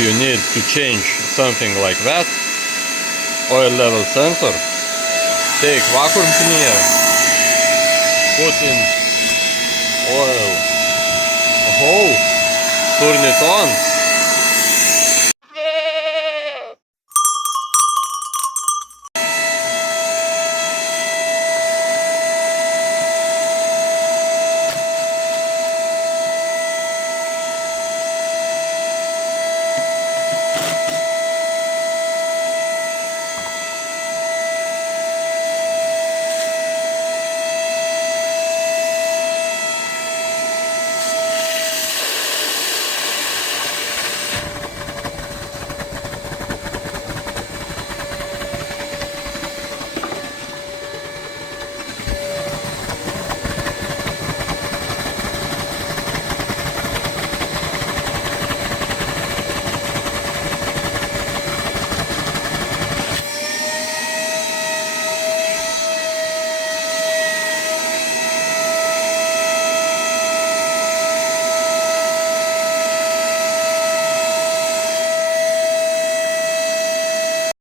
you need to change something like that, oil level sensor, take vacuum cleaner, put in oil hole, turn it on,